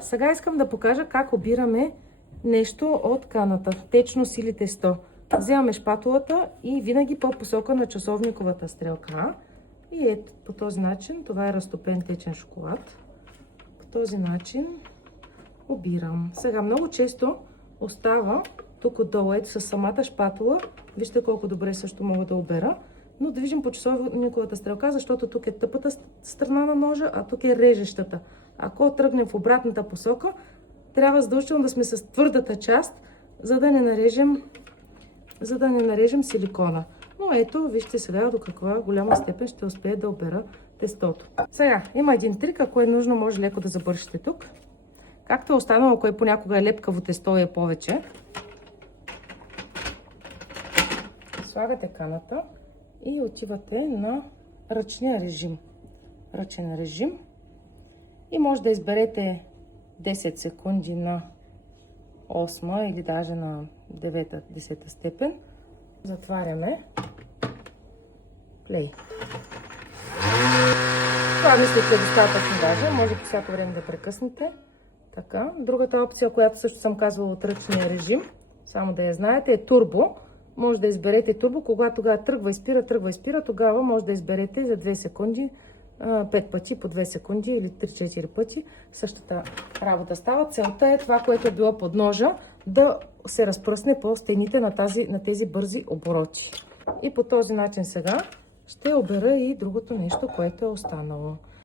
Сега искам да покажа как обираме нещо от каната. Течно сили тесто. Вземаме шпатулата и винаги по посока на часовниковата стрелка. И ето по този начин, това е разтопен течен шоколад. По този начин обирам. Сега много често остава тук отдолу, ето с самата шпатула. Вижте колко добре също мога да обера. Но движим по часовниковата стрелка, защото тук е тъпата страна на ножа, а тук е режещата. Ако тръгнем в обратната посока, трябва задължително да сме с твърдата част, за да не нарежем силикона. Но ето, вижте сега до каква голяма степен ще успея да обера тестото. Сега, има един трик, ако е нужно, може леко да забършите тук. Както е останало, ако понякога е лепкаво тесто и е повече. Слагате каната и отивате на ръчния режим. Ръчен режим. И може да изберете 10 секунди на 8 или даже на 9-10 степен. Затваряме. Плей. Това мисля, че е достатъчно даже. Може по всяко време да прекъснете. Така. Другата опция, която също съм казвала от ръчния режим, само да я знаете, е турбо. Може да изберете турбо, когато тогава тръгва и спира, тогава може да изберете за 2 секунди, 5 пъти по 2 секунди или 3-4 пъти. Същата работа става. Целта е това, което е било под ножа, да се разпръсне по стените на тези бързи обороти. И по този начин сега ще обера и другото нещо, което е останало.